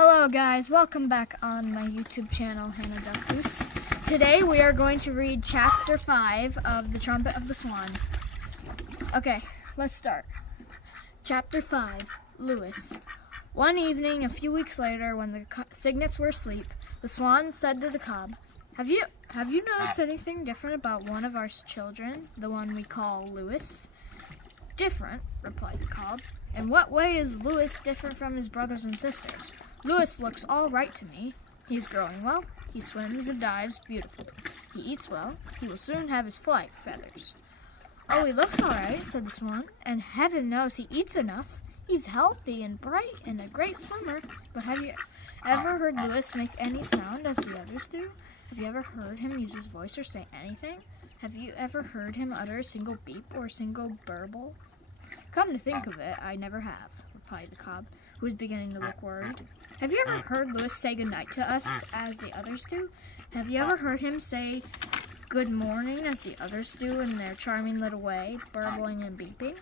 Hello guys, welcome back on my YouTube channel, Hannah Duck Goose. Today we are going to read Chapter 5 of the Trumpet of the Swan. Okay, let's start. Chapter 5, Lewis. One evening, a few weeks later, when the cygnets were asleep, the swan said to the cob, Have you noticed anything different about one of our children, the one we call Lewis? Different, replied the cob. In what way is Lewis different from his brothers and sisters? Lewis looks all right to me. He's growing well. He swims and dives beautifully. He eats well. He will soon have his flight feathers. Oh, he looks all right, said the swan, and heaven knows he eats enough. He's healthy and bright and a great swimmer. But have you ever heard Lewis make any sound as the others do? Have you ever heard him use his voice or say anything? Have you ever heard him utter a single beep or a single burble? Come to think of it, I never have, replied the cob, who was beginning to look worried. Have you ever heard Lewis say goodnight to us as the others do? Have you ever heard him say good morning as the others do in their charming little way, burbling and beeping?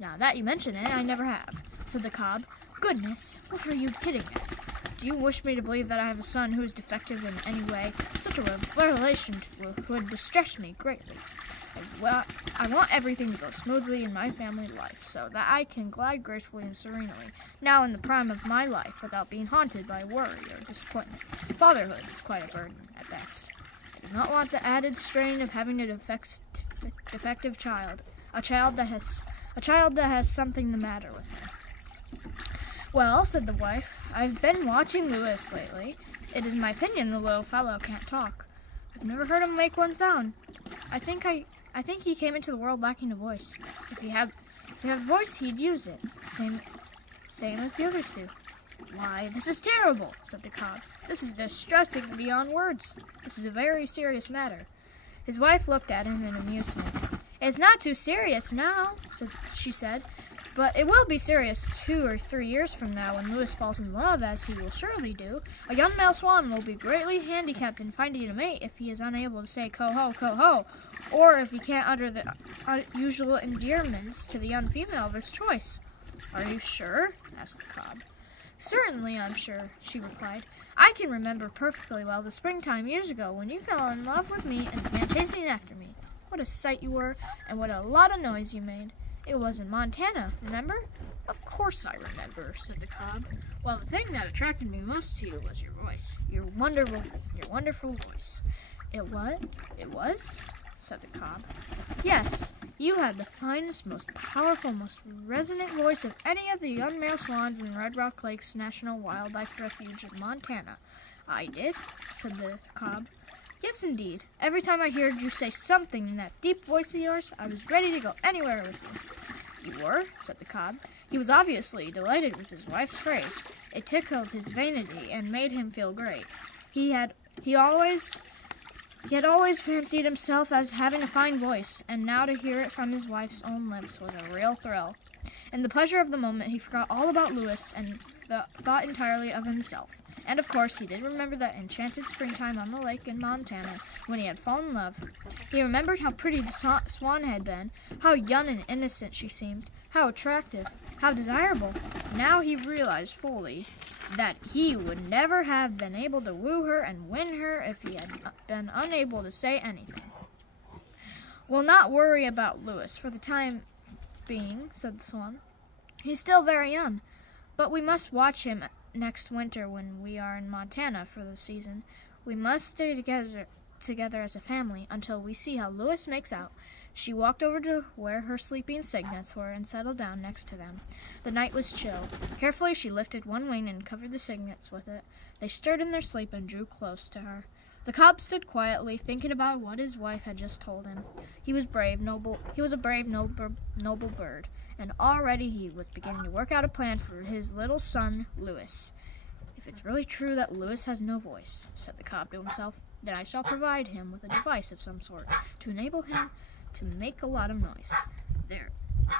Now that you mention it, I never have, said the cob. Goodness, what are you getting at? Do you wish me to believe that I have a son who is defective in any way? Such a revelation would distress me greatly. Well, I want everything to go smoothly in my family life, so that I can glide gracefully and serenely, now in the prime of my life, without being haunted by worry or disappointment. Fatherhood is quite a burden, at best. I do not want the added strain of having a defective child, a child that has something the matter with him. Well, said the wife, I've been watching Lewis lately. It is my opinion the little fellow can't talk. I've never heard him make one sound. I think he came into the world lacking a voice. If he had a voice, he'd use it. Same as the others do. Why, this is terrible, said the cob. This is distressing beyond words. This is a very serious matter. His wife looked at him in amusement. It's not too serious now, she said, but it will be serious 2 or 3 years from now when Lewis falls in love, as he will surely do. A young male swan will be greatly handicapped in finding a mate if he is unable to say co-ho, or if he can't utter the usual endearments to the young female of his choice. Are you sure? Asked the cob. Certainly I'm sure, she replied. I can remember perfectly well the springtime years ago when you fell in love with me and began chasing after me. What a sight you were, and what a lot of noise you made. It was in Montana, remember? Of course I remember, said the cob. Well, the thing that attracted me most to you was your voice. Your wonderful voice. It what? It was? Said the cob. Yes, you had the finest, most powerful, most resonant voice of any of the young male swans in Red Rock Lakes National Wildlife Refuge in Montana. I did, said the cob. Yes, indeed. Every time I heard you say something in that deep voice of yours, I was ready to go anywhere with you. You were? Said the cob. He was obviously delighted with his wife's phrase. It tickled his vanity and made him feel great. He had always fancied himself as having a fine voice, and now to hear it from his wife's own lips was a real thrill. In the pleasure of the moment, he forgot all about Lewis and thought entirely of himself. And of course, he did remember that enchanted springtime on the lake in Montana when he had fallen in love. He remembered how pretty the swan had been, how young and innocent she seemed, how attractive, how desirable. Now he realized fully that he would never have been able to woo her and win her if he had been unable to say anything. We'll not worry about Lewis for the time being, said the swan. He's still very young, but we must watch him next winter when we are in Montana for the season. We must stay together as a family until we see how Lewis makes out. She walked over to where her sleeping cygnets were and settled down next to them. The night was chill. Carefully she lifted one wing and covered the cygnets with it. They stirred in their sleep and drew close to her. The cob stood quietly, thinking about what his wife had just told him. He was a brave, noble bird, and already he was beginning to work out a plan for his little son, Lewis. If it's really true that Lewis has no voice, said the cob to himself, then I shall provide him with a device of some sort to enable him to make a lot of noise.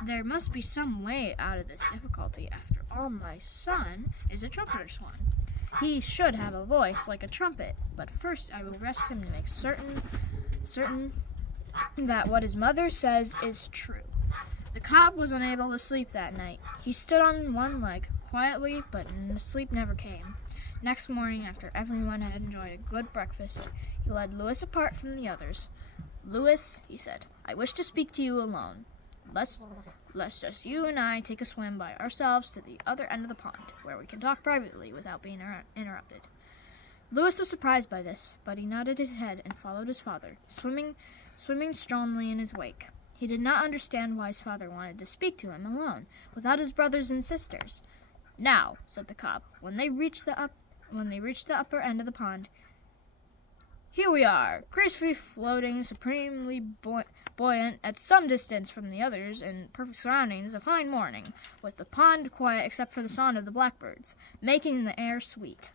There must be some way out of this difficulty. After all, my son is a trumpeter swan. He should have a voice like a trumpet, but first I will rest him to make certain that what his mother says is true. The cob was unable to sleep that night. He stood on one leg, quietly, but sleep never came. Next morning, after everyone had enjoyed a good breakfast, he led Louis apart from the others. "Louis," he said, "I wish to speak to you alone. Let's just you and I take a swim by ourselves to the other end of the pond, where we can talk privately without being interrupted." Louis was surprised by this, but he nodded his head and followed his father, swimming strongly in his wake. He did not understand why his father wanted to speak to him alone, without his brothers and sisters. "Now," said the cob, when they reached the upper end of the pond, "here we are, gracefully floating, supremely buoyant at some distance from the others, in perfect surroundings, a fine morning, with the pond quiet except for the song of the blackbirds, making the air sweet."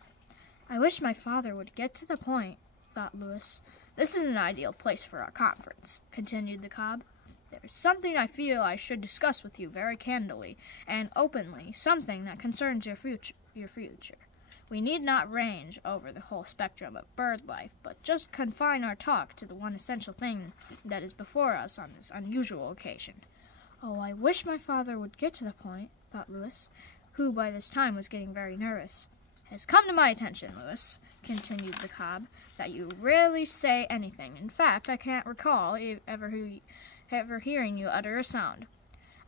"I wish my father would get to the point," thought Louis. "This is an ideal place for our conference," continued the cob. "There is something I feel I should discuss with you very candidly and openly, something that concerns your future. We need not range over the whole spectrum of bird life, but just confine our talk to the one essential thing that is before us on this unusual occasion." "Oh, I wish my father would get to the point," thought Louis, who by this time was getting very nervous. "It has come to my attention, Louis," continued the cob, "that you rarely say anything. In fact, I can't recall ever hearing you utter a sound.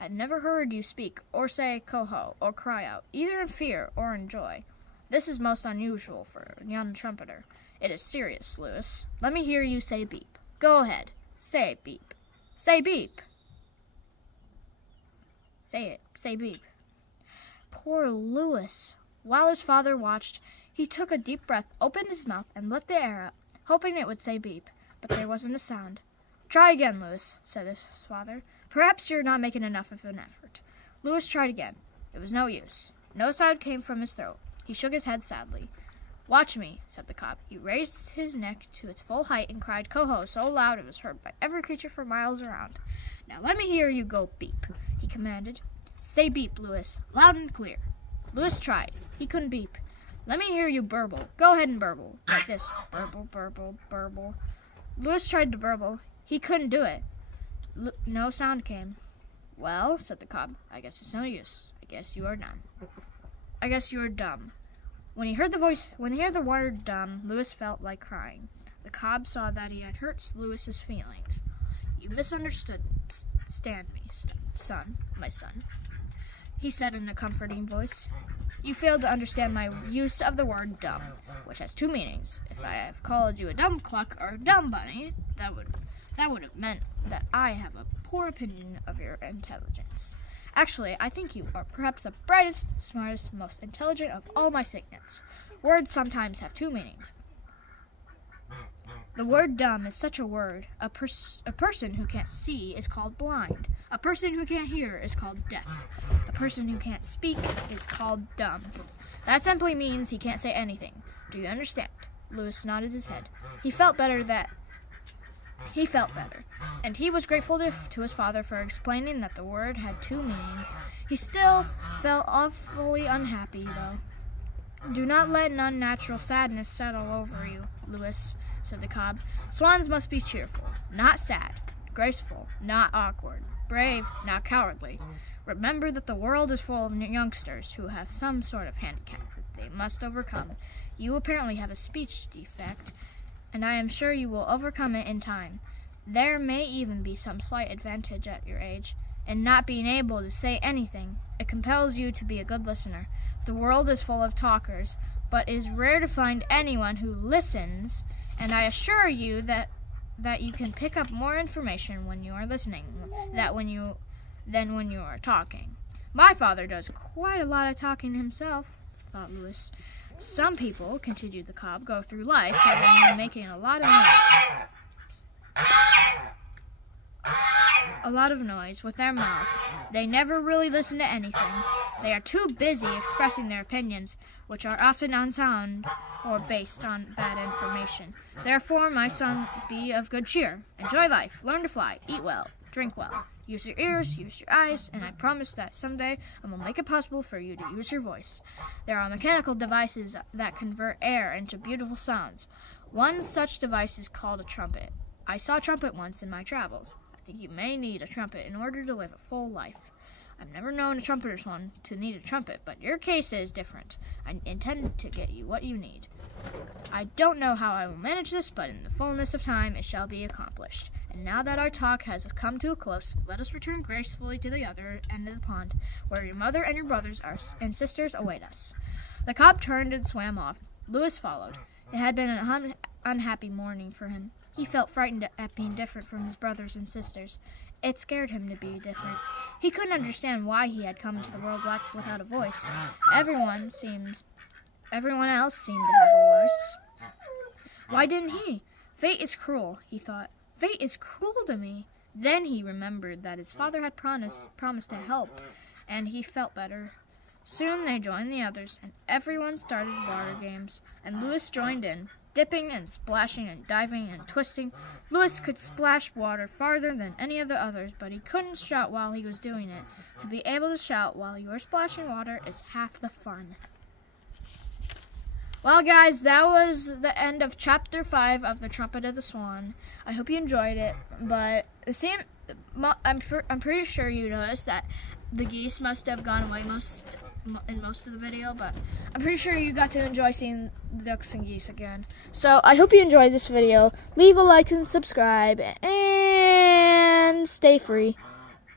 I've never heard you speak, or say coho, or cry out, either in fear or in joy. This is most unusual for a young trumpeter. It is serious, Louis. Let me hear you say beep. Go ahead. Say beep. Say beep. Say it. Say beep." Poor Louis. While his father watched, he took a deep breath, opened his mouth, and let the air out, hoping it would say beep, but there wasn't a sound. "Try again, Louis," said his father. "Perhaps you're not making enough of an effort." Louis tried again. It was no use. No sound came from his throat. He shook his head sadly. "Watch me," said the cob. He raised his neck to its full height and cried coho so loud it was heard by every creature for miles around. "Now let me hear you go beep," he commanded. "Say beep, Louis, loud and clear." Louis tried. He couldn't beep. "Let me hear you burble. Go ahead and burble. Like this. Burble, burble, burble." Louis tried to burble. He couldn't do it. No sound came. "Well," said the cob, "I guess it's no use. I guess you are done. I guess you are dumb." When he heard the word dumb, Louis felt like crying. The cob saw that he had hurt Louis's feelings. "You misunderstand me, my son," he said in a comforting voice. "You failed to understand my use of the word dumb, which has two meanings. If I have called you a dumb cluck or a dumb bunny, that would have meant that I have a poor opinion of your intelligence. Actually, I think you are perhaps the brightest, smartest, most intelligent of all my cygnets. Words sometimes have two meanings. The word dumb is such a word. A person who can't see is called blind. A person who can't hear is called deaf. A person who can't speak is called dumb. That simply means he can't say anything. Do you understand?" Louis nodded his head. He felt better, and he was grateful to his father for explaining that the word had two meanings. He still felt awfully unhappy, though. "Do not let an unnatural sadness settle over you, Louis," said the cob. "Swans must be cheerful, not sad, graceful, not awkward, brave, not cowardly. Remember that the world is full of youngsters who have some sort of handicap that they must overcome. You apparently have a speech defect, and I am sure you will overcome it in time. There may even be some slight advantage at your age in not being able to say anything. It compels you to be a good listener. The world is full of talkers, but it is rare to find anyone who listens, and I assure you that you can pick up more information when you are listening than when you are talking. My father does quite a lot of talking himself," thought Louis. "Some people," continued the cob, "go through life making a lot of noise with their mouth. They never really listen to anything. They are too busy expressing their opinions, which are often unsound or based on bad information. Therefore, my son, be of good cheer. Enjoy life, learn to fly, eat well, drink well. Use your ears, use your eyes, and I promise that someday I will make it possible for you to use your voice. There are mechanical devices that convert air into beautiful sounds. One such device is called a trumpet. I saw a trumpet once in my travels. I think you may need a trumpet in order to live a full life. I've never known a trumpeter swan to need a trumpet, but your case is different. I intend to get you what you need. I don't know how I will manage this, but in the fullness of time it shall be accomplished. And now that our talk has come to a close, let us return gracefully to the other end of the pond, where your mother and your brothers and sisters await us." The cob turned and swam off. Louis followed. It had been an unhappy morning for him. He felt frightened at being different from his brothers and sisters. It scared him to be different. He couldn't understand why he had come into the world without a voice. Everyone else seemed to have a voice. Why didn't he? Fate is cruel, he thought. Fate is cruel to me. Then he remembered that his father had promised to help, and he felt better. Soon they joined the others, and everyone started water games, and Louis joined in, dipping and splashing and diving and twisting. Louis could splash water farther than any of the others, but he couldn't shout while he was doing it. To be able to shout while you are splashing water is half the fun. Well, guys, that was the end of Chapter 5 of The Trumpet of the Swan. I hope you enjoyed it, but I'm pretty sure you noticed that the geese must have gone away in most of the video, but I'm pretty sure you got to enjoy seeing the ducks and geese again. So I hope you enjoyed this video. Leave a like and subscribe, and stay free.